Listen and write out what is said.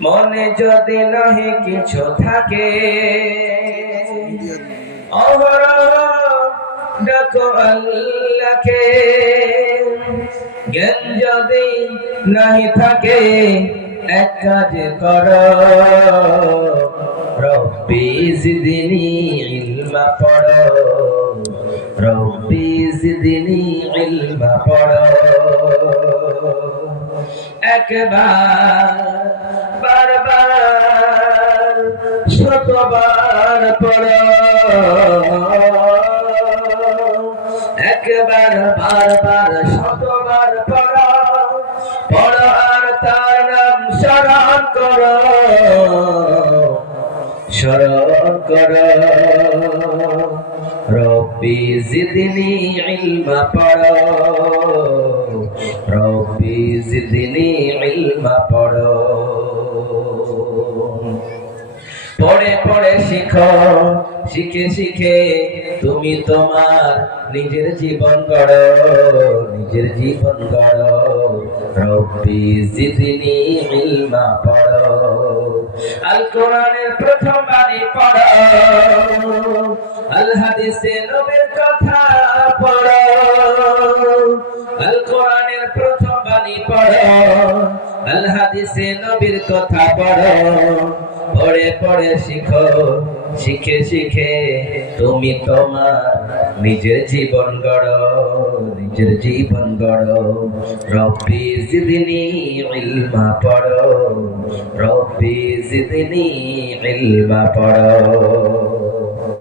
মনে যদি নাহি কিছু থাকে, অহরহ জ্ঞান যদি নাহি থাকে, এক কাজ কর। রব্বি জিদিনি ইলমা পড়ো। রব্বি জিদিনি ইলমা পড়ো। একবার, বারবার, শতবার পড়ো। একবার, বারবার, শতবার পড়ো। পড়ো আর তার নাম স্মরণ করো। স্মরণ করো। রব্বি জিদনি ইলমা পড়ো। রব্বি জিদনি ইলমা পড়ো। পড়ে পড়ে শিখো, শিখে শিখে তুমি তোমার নিজের জীবন গড়ো, নিজের জীবন গড়ো। রব্বি জিদনি ইলমা পড়ো। আল কোরআনের প্রথম বাণী পড়ো। নবীর কথা পড়ো। পড়ো। পড়ো। শিখো, শিখে শিখে তুমি তোমার নিজের জীবন গড়ো, নিজের জীবন গড়ো। রব্বি ইলমা পড়ো, রব্বি ইলমা পড়ো।